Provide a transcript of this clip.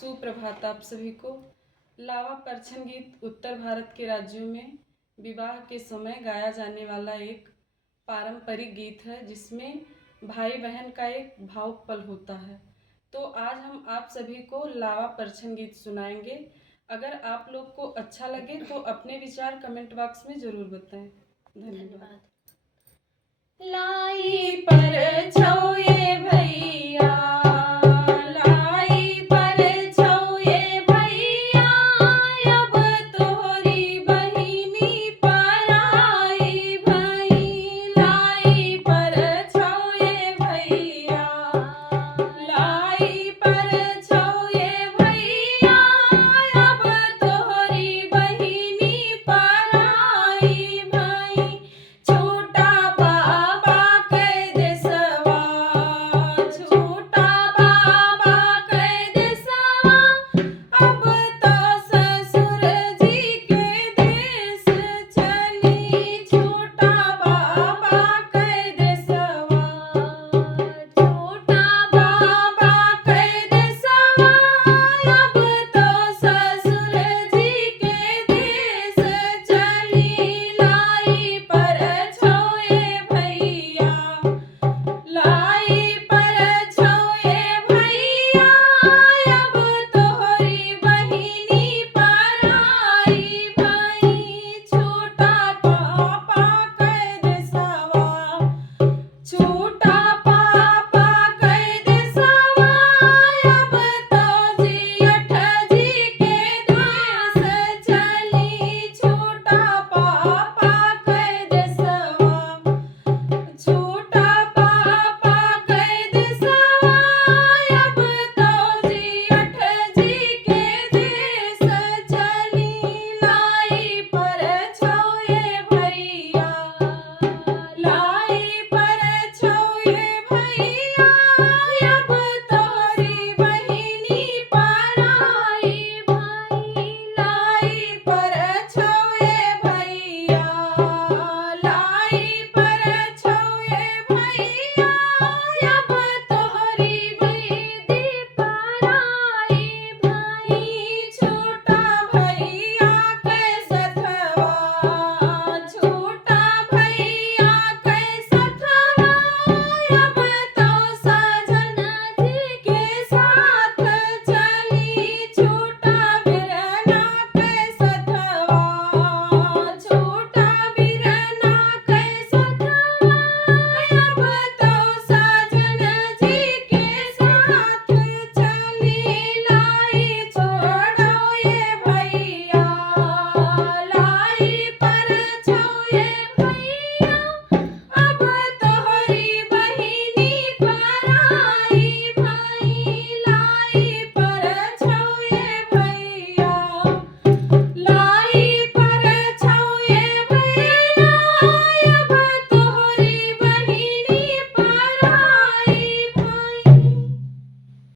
सुप्रभात आप सभी को। लावा परछन गीत उत्तर भारत के राज्यों में विवाह के समय गाया जाने वाला एक पारंपरिक गीत है जिसमें भाई बहन का एक भावुक पल होता है। तो आज हम आप सभी को लावा परछन गीत सुनाएंगे। अगर आप लोग को अच्छा लगे तो अपने विचार कमेंट बॉक्स में ज़रूर बताएं। धन्यवाद। लाई पर छो ये भैया